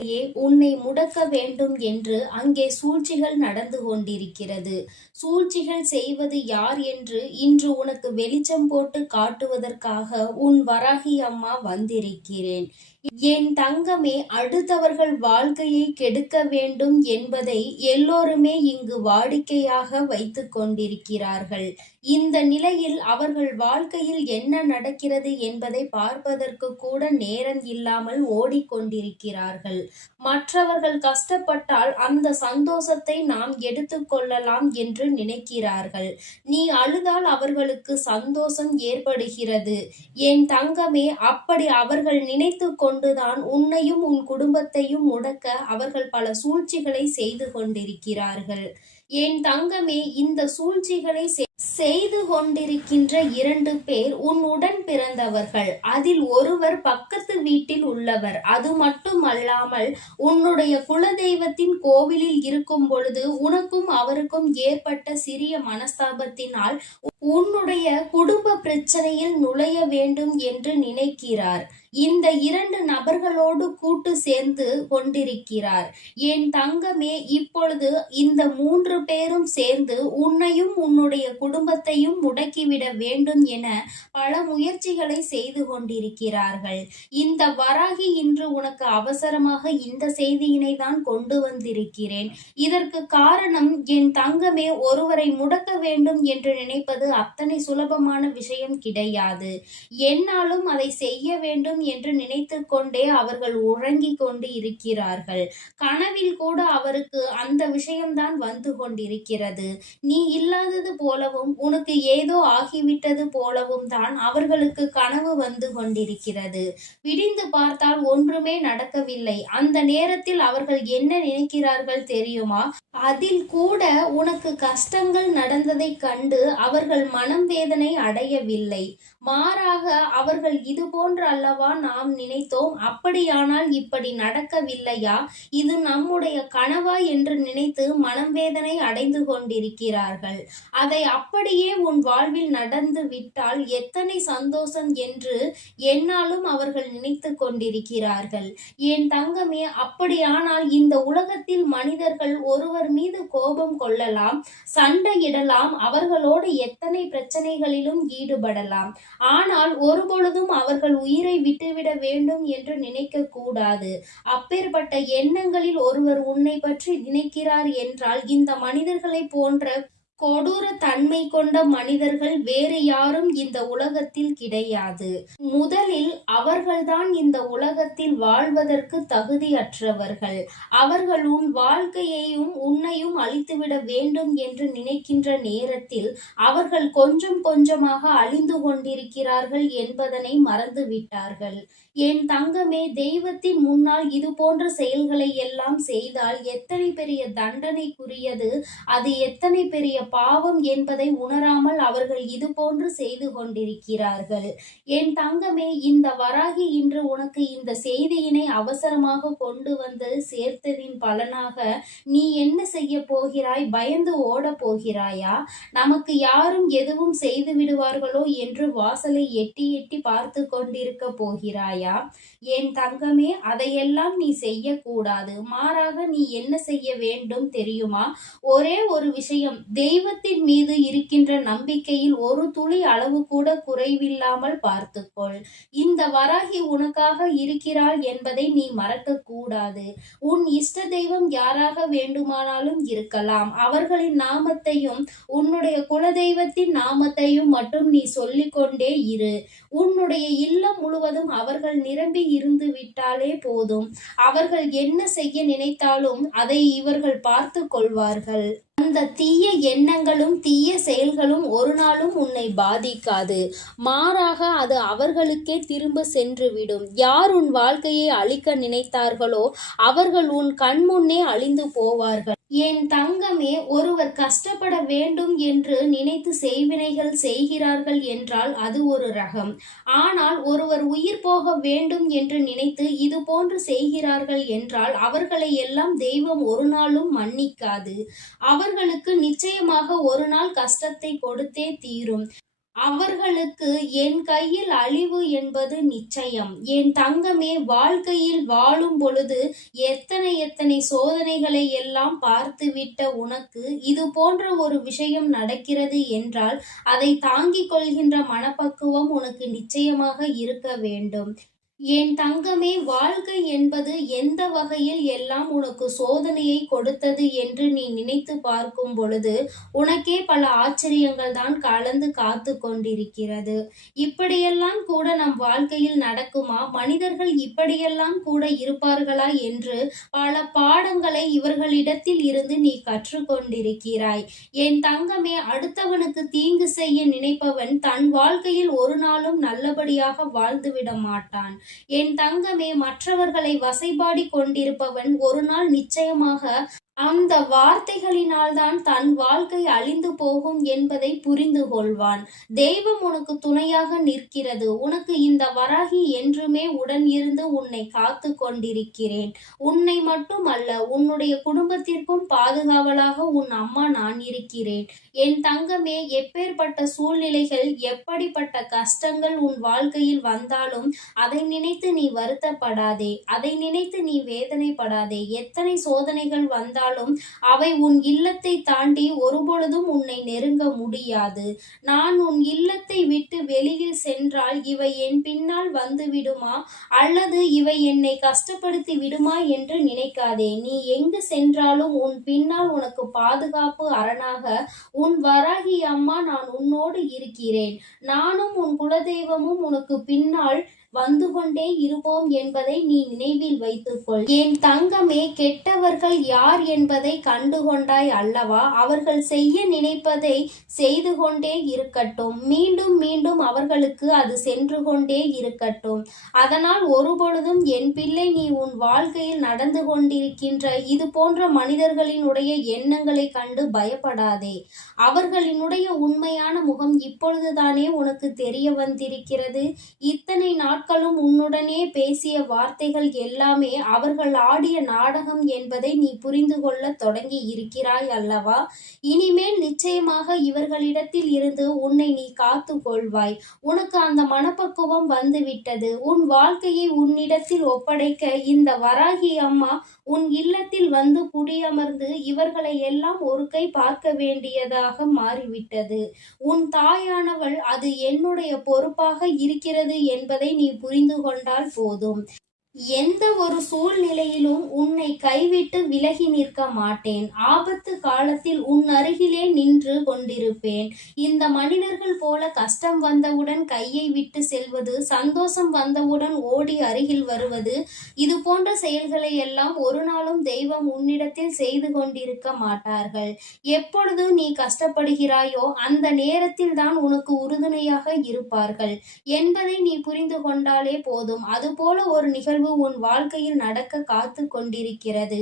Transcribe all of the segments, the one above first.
ஏ உன்னை முடக்க வேண்டும் என்று அங்கே சூழ்ச்சிகள் நடந்து கொண்டிருக்கிறது. சூழ்ச்சிகள் செய்வது யார் என்று இன்று உனக்கு வெளிச்சம் போட்டு காட்டுவதற்காக உன் வராகி அம்மா வந்திருக்கிறேன். என் தங்கமே அடுத்தவர்கள் வாழ்க்கையை கெடுக்க வேண்டும் என்பதை எல்லோருமே இங்கு வாடிக்கையாக வைத்துக் கொண்டிருக்கிறார்கள். இந்த நிலையில் அவர்கள் வாழ்க்கையில் என்ன நடக்கிறது என்பதை பார்ப்பதற்கு கூட நேரம் இல்லாமல் ஓடிக்கொண்டிருக்கிறார்கள். மற்றவர்கள் கஷ்டப்பட்டால் அந்த சந்தோஷத்தை நாம் எடுத்துக்கொள்ளலாம் என்று நினைக்கிறார்கள். நீ அழுதால் அவர்களுக்கு சந்தோஷம் ஏற்படுகிறது. என் தங்கமே அப்படி அவர்கள் நினைத்து கொண்டுதான் உன்னையும் உன் குடும்பத்தையும் முடக்க அவர்கள் பல சூழ்ச்சிகளை செய்து கொண்டிருக்கிறார்கள். என் தங்கமே இந்த சூழ்ச்சிகளை செ- செய்து கொண்டிருக்கின்ற இரண்டு பேர் உன் உடன் பிறந்தவர்கள். அதில் ஒருவர் பக்கத்து வீட்டில் உள்ளவர். அது மட்டுமல்லாமல் உன்னுடைய குலதெய்வத்தின் கோவிலில் இருக்கும் பொழுது உனக்கும் அவருக்கும் ஏற்பட்ட சிறிய மனஸ்தாபத்தினால் உன்னுடைய குடும்ப பிரச்சனையில் நுழைய வேண்டும் என்று நினைக்கிறார். இந்த இரண்டு நபர்களோடு கூட்டு சேர்ந்து கொண்டிருக்கிறார். என் தங்கமே இப்பொழுது இந்த மூன்று பேரும் சேர்ந்து உன்னையும் உன்னுடைய குடும்பத்தையும் முடக்கிவிட வேண்டும் என பல முயற்சிகளை செய்து கொண்டிருக்கிறார்கள். இந்த வராகி இன்று உனக்கு அவசரமாக இந்த செய்தியினை தான் கொண்டு வந்திருக்கிறேன். இதற்கு காரணம் என் தங்கமே ஒருவரை முடக்க வேண்டும் என்று நினைப்பது அத்தனை சுலபமான விஷயம் கிடையாது. என்னாலும் அதை செய்ய வேண்டும் என்று நினைத்து கொண்டே அவர்கள் உறங்கிக் கொண்டு இருக்கிறார்கள். கனவில் கூட அவருக்கு அந்த விஷயம்தான் வந்து கொண்டிருக்கிறது. நீ இல்லாதது போலவும் உனக்கு ஏதோ ஆகிவிட்டது போலவும் தான் அவர்களுக்கு கனவு வந்து கொண்டிருக்கிறது. விடிந்து பார்த்தால் ஒன்றுமே நடக்கவில்லை. அந்த நேரத்தில் அவர்கள் என்ன நினைக்கிறார்கள் தெரியுமா? அதில் கூட உனக்கு கஷ்டங்கள் நடந்ததைக் கண்டு அவர்கள் மனம் வேதனை அடையவில்லை. மாறாக அவர்கள் இது போன்ற அல்லவா அல்லவா நாம் நினைத்தோம். அப்படியானால் இப்படி நடக்கவில்லையா? இது நம்முடைய கனவா என்று நினைத்து மனம் வேதனை அடைந்து கொண்டிருக்கிறார்கள். அதை அப்படியே உன் வாழ்வில் நடந்து விட்டால் எத்தனை சந்தோஷம் என்று என்னாலும் அவர்கள் நினைத்து கொண்டிருக்கிறார்கள். என் தங்கமே அப்படியானால் இந்த உலகத்தில் மனிதர்கள் ஒருவர் மீது கோபம் கொள்ளலாம் சண்டையிடலாம் அவர்களோடு எத்தனை பிரச்சனைகளிலும் ஈடுபடலாம். ஆனால் ஒருபொழுதும் அவர்கள் உயிரை விட்டு விட்டுவிட வேண்டும் என்று நினைக்க கூடாது அப்பேற்பட்ட எண்ணங்களில் ஒருவர் உன்னை பற்றி நினைக்கிறார் என்றால் இந்த மனிதர்களை போன்ற கொடூர தன்மை கொண்ட மனிதர்கள் வேறு யாரும் இந்த உலகத்தில் கிடையாது. முதலில் அவர்கள்தான் இந்த உலகத்தில் வாழ்வதற்கு தகுதியற்றவர்கள். அவர்கள் உன் வாழ்க்கையையும் உன்னையும் அழித்துவிட வேண்டும் என்று நினைக்கின்ற நேரத்தில் அவர்கள் கொஞ்சம் கொஞ்சமாக அழிந்து கொண்டிருக்கிறார்கள் என்பதனை மறந்து விட்டார்கள் என் தங்கமே தெய்வத்தின் முன்னால் இது போன்ற செயல்களை எல்லாம் செய்தால் எத்தனை பெரிய தண்டனைக்குரியது அது எத்தனை பெரிய பாவம் என்பதை உணராமல் அவர்கள் இது போன்று செய்து கொண்டிருக்கிறார்கள். என் தங்கமே இந்த வராகி இன்று உனக்கு இந்த செய்தியினை அவசரமாக கொண்டு வந்து சேர்த்ததின் பலனாக நீ என்ன செய்ய போகிறாய்? பயந்து ஓட போகிறாயா? நமக்கு யாரும் எதுவும் செய்து விடுவார்களோ என்று வாசலை எட்டி எட்டி பார்த்து கொண்டிருக்க போகிறாயா? என் தங்கமே அதையெல்லாம் நீ செய்யக்கூடாது. மாறாக நீ என்ன செய்ய வேண்டும் தெரியுமா? ஒரே ஒரு விஷயம் தெய்வத்தின் மீது இருக்கின்ற நம்பிக்கையில் ஒரு துளி அளவு கூட குறைவில்லாமல் பார்த்துக்கொள். இந்த வராகி உனக்காக இருக்கிறாள் என்பதை நீ மறக்க கூடாது உன் இஷ்ட தெய்வம் யாராக வேண்டுமானாலும் இருக்கலாம். அவர்களின் நாமத்தையும் உன்னுடைய குலதெய்வத்தின் நாமத்தையும் மட்டும் நீ சொல்லிக்கொண்டே இரு. உன்னுடைய இல்லம் முழுவதும் அவர்கள் நிரம்பி இருந்து விட்டாலே போதும். அவர்கள் என்ன செய்ய நினைத்தாலும் அதை இவர்கள் பார்த்து கொள்வார்கள். அந்த தீய எண்ணங்களும் தீய செயல்களும் ஒரு நாளும் உன்னை பாதிக்காது. மாறாக அது அவர்களுக்கே திரும்ப சென்றுவிடும். யார் உன் வாழ்க்கையை அழிக்க நினைத்தார்களோ அவர்கள் உன் கண் முன்னே அழிந்து போவார்கள். என் தங்கமே ஒருவர் கஷ்டப்பட வேண்டும் என்று நினைத்து செய்வினைகள் செய்கிறார்கள் என்றால் அது ஒரு ரகம். ஆனால் ஒருவர் உயிர் போக வேண்டும் என்று நினைத்து இது போன்று செய்கிறார்கள் என்றால் அவர்களை எல்லாம் தெய்வம் ஒரு நாளும் மன்னிக்காது. அவர்களுக்கு நிச்சயமாக ஒரு நாள் கஷ்டத்தை கொடுத்தே தீரும். அவர்களுக்கு என் கையில் அழிவு என்பது நிச்சயம். என் தங்கமே வாழ்க்கையில் வாழும் பொழுது எத்தனை எத்தனை சோதனைகளை எல்லாம் பார்த்துவிட்ட உனக்கு இது போன்ற ஒரு விஷயம் நடக்கிறது என்றால் அதை தாங்கிக் கொள்கின்ற மனப்பக்குவம் உனக்கு நிச்சயமாக இருக்க வேண்டும். என் தங்கமே வாழ்க்கை என்பது எந்த வகையில் எல்லாம் உனக்கு சோதனையை கொடுத்தது என்று நீ நினைத்து பார்க்கும் பொழுது உனக்கே பல ஆச்சரியங்கள் தான் கலந்து காத்து கொண்டிருக்கிறது. இப்படியெல்லாம் கூட நம் வாழ்க்கையில் நடக்குமா? மனிதர்கள் இப்படியெல்லாம் கூட இருப்பார்களா என்று பல பாடங்களை இவர்களிடத்தில் இருந்து நீ கற்றுக்கொண்டிருக்கிறாய். என் தங்கமே அடுத்தவனுக்கு தீங்கு செய்ய நினைப்பவன் தன் வாழ்க்கையில் ஒரு நாளும் நல்லபடியாக வாழ்ந்துவிட மாட்டான். என் தங்கமே மற்றவர்களை வசைபாடி கொண்டிருப்பவன் ஒரு நாள் நிச்சயமாக அந்த வார்த்தைகளினால்தான் தன் வாழ்க்கை அழிந்து போகும் என்பதை புரிந்து கொள்வான். தெய்வம் உனக்கு துணையாக நிற்கிறது. உனக்கு இந்த வராகி என்றுமே உடன் இருந்து உன்னை காத்து கொண்டிருக்கிறேன். உன்னை மட்டும் அல்ல உன்னுடைய குடும்பத்திற்கும் பாதுகாவலாக உன் அம்மா நான் இருக்கிறேன். என் தங்கமே எப்பேற்பட்ட சூழ்நிலைகள் எப்படிப்பட்ட கஷ்டங்கள் உன் வாழ்க்கையில் வந்தாலும் அதை நினைத்து நீ வருத்தப்படாதே. அதை நினைத்து நீ வேதனைப்படாதே. எத்தனை சோதனைகள் வந்தாலும் அவை உன் இல்லத்தை தாண்டி ஒருபொழுதும் உன்னை நெருங்க முடியாது. நான் உன் இல்லத்தை விட்டு வெளியில் சென்றால் இவை என் பின்னால் வந்து விடுமா? அல்லது இவை என்னை கஷ்டப்படுத்தி விடுமா என்று நினைக்காதே. நீ எங்கு சென்றாலும் உன் பின்னால் உனக்கு பாதுகாப்பு அரணாக உன் வராகி அம்மா நான் உன்னோடு இருக்கிறேன். நானும் உன் குலதெய்வமும் உனக்கு பின்னால் வந்து கொண்டே இருப்போம் என்பதை நீ நினைவில் வைத்துக்கொள். என் தங்கமே கெட்டவர்கள் யார் என்பதை கண்டுகொண்டாய் அல்லவா? அவர்கள் செய்ய நினைப்பதை செய்து கொண்டே இருக்கட்டும். மீண்டும் மீண்டும் அவர்களுக்கு அது சென்று கொண்டே இருக்கட்டும். அதனால் ஒருபொழுதும் என் பிள்ளை நீ உன் வாழ்க்கையில் நடந்து கொண்டிருக்கின்ற இது போன்ற மனிதர்களினுடைய எண்ணங்களை கண்டு பயப்படாதே. அவர்களினுடைய உண்மையான முகம் இப்பொழுதுதானே உனக்கு தெரிய வந்திருக்கிறது. இத்தனை நாள் நாட்களும் உன்னுடனே பேசிய வார்த்தைகள் எல்லாமே அவர்கள் ஆடிய நாடகம் என்பதை நீ புரிந்து கொள்ள தொடங்கி இருக்கிறாய் அல்லவா? இனிமேல் நிச்சயமாக இவர்களிடத்தில் இருந்து உன்னை நீ காத்து கொள்வாய். உனக்கு அந்த மனப்பக்குவம் வந்துவிட்டது. உன் வாழ்க்கையை உன்னிடத்தில் ஒப்படைக்க இந்த வராகி அம்மா உன் இல்லத்தில் வந்து குடியமர்ந்து இவர்களை எல்லாம் ஒரு கை பார்க்க வேண்டியதாக மாறிவிட்டது. உன் தாயானவள் அது என்னுடைய பொறுப்பாக இருக்கிறது என்பதை நீ புரிந்து கொண்டால் போதும். எந்த ஒரு சூழ்நிலையிலும் உன்னை கைவிட்டு விலகி நிற்க மாட்டேன். ஆபத்து காலத்தில் உன் அருகிலே நின்று கொண்டிருப்பேன். இந்த மனிதர்கள் போல கஷ்டம் வந்தவுடன் கையை விட்டு செல்வது சந்தோஷம் வந்தவுடன் ஓடி அருகில் வருவது இது போன்ற செயல்களை எல்லாம் ஒரு நாளும் தெய்வம் உன்னிடத்தில் செய்து கொண்டிருக்க மாட்டார்கள். எப்பொழுது நீ கஷ்டப்படுகிறாயோ அந்த நேரத்தில் தான் உனக்கு உறுதுணையாக இருப்பார்கள். என்பதை நீ புரிந்து கொண்டாலே போதும். அதுபோல ஒரு நிகழ்வு உன் வாழ்க்கையில் நடக்க காத்து கொண்டிருக்கிறது.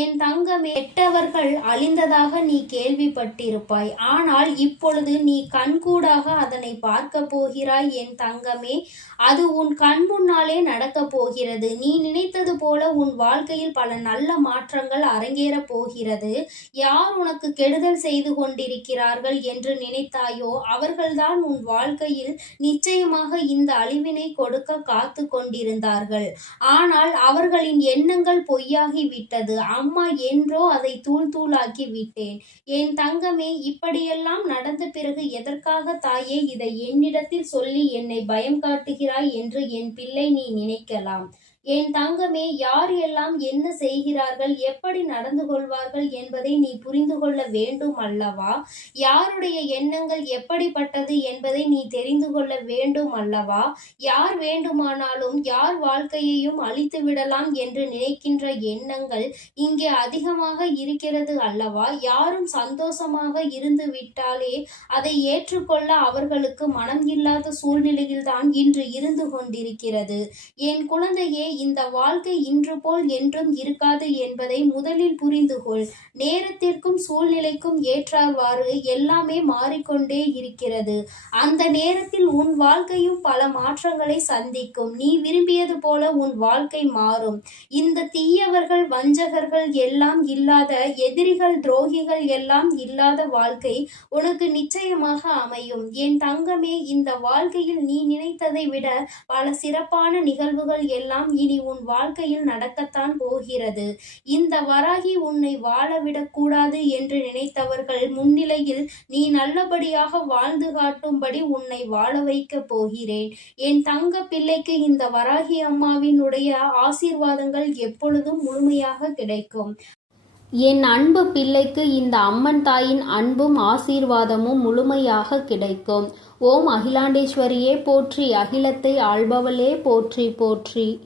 என் தங்கமே கெட்டவர்கள் அழிந்ததாக நீ கேள்விப்பட்டிருப்பாய். ஆனால் இப்பொழுது நீ கண்கூடாக அதனை பார்க்க போகிறாய் என் தங்கமே. அது உன் கண் முன்னாலே நடக்க போகிறது. நீ நினைத்தது போல உன் வாழ்க்கையில் பல நல்ல மாற்றங்கள் அரங்கேறப் போகிறது. யார் உனக்கு கெடுதல் செய்து கொண்டிருக்கிறார்கள் என்று நினைத்தாயோ அவர்கள்தான் உன் வாழ்க்கையில் நிச்சயமாக இந்த அழிவினை கொடுக்க காத்து கொண்டிருந்தார்கள். ஆனால் அவர்களின் எண்ணங்கள் பொய்யாகி விட்டது அம்மா என்றோ அதை தூள் தூளாக்கி விட்டேன் என் தங்கமே இப்படியெல்லாம் நடந்த பிறகு எதற்காக தாயே இதை என்னிடத்தில் சொல்லி என்னை பயம் காட்டுகிறாய் என்று என் பிள்ளை நீ நினைக்கலாம். என் தங்கமே யார் எல்லாம் என்ன செய்கிறார்கள் எப்படி நடந்து கொள்வார்கள் என்பதை நீ புரிந்து கொள்ள வேண்டும் அல்லவா? யாருடைய எண்ணங்கள் எப்படிப்பட்டது என்பதை நீ தெரிந்து கொள்ள வேண்டும் அல்லவா? யார் வேண்டுமானாலும் யார் வாழ்க்கையையும் அழித்து விடலாம் என்று நினைக்கின்ற எண்ணங்கள் இங்கே அதிகமாக இருக்கிறது அல்லவா? யாரும் சந்தோஷமாக இருந்து விட்டாலே அதை ஏற்றுக்கொள்ள அவர்களுக்கு மனம் இல்லாத சூழ்நிலையில்தான் இன்று இருந்து கொண்டிருக்கிறது. என் குழந்தையே இந்த வாழ்க்கை இன்று போல் என்றும் இருக்காது என்பதை முதலில் புரிந்து கொள். நேரத்திற்கும் சூழ்நிலைக்கும் ஏற்றவாறு எல்லாமே மாறிக்கொண்டே இருக்கிறது. அந்த நேரத்தில் உன் வாழ்க்கையும் பல மாற்றங்களை சந்திக்கும். நீ விரும்பியது போல உன் வாழ்க்கை மாறும். இந்த தீயவர்கள் வஞ்சகர்கள் எல்லாம் இல்லாத எதிரிகள் துரோகிகள் எல்லாம் இல்லாத வாழ்க்கை உனக்கு நிச்சயமாக அமையும். என் தங்கமே இந்த வாழ்க்கையில் நீ நினைத்ததை விட பல சிறப்பான நிகழ்வுகள் எல்லாம் இனி உன் வாழ்க்கையில் நடக்கத்தான் போகிறது. இந்த வராகி உன்னை வாழவிடக் கூடாது என்று நினைத்தவர்கள் முன்னிலையில் நீ நல்லபடியாக வாழ்ந்து காட்டும்படி உன்னை வாழ வைக்கப் போகிறேன். என் தங்க பிள்ளைக்கு இந்த வராகி அம்மாவினுடைய ஆசீர்வாதங்கள் எப்பொழுதும் முழுமையாக கிடைக்கும். என் அன்பு பிள்ளைக்கு இந்த அம்மன் தாயின் அன்பும் ஆசீர்வாதமும் முழுமையாக கிடைக்கும். ஓம் அகிலாண்டேஸ்வரியே போற்றி அகிலத்தை ஆள்பவளே போற்றி போற்றி.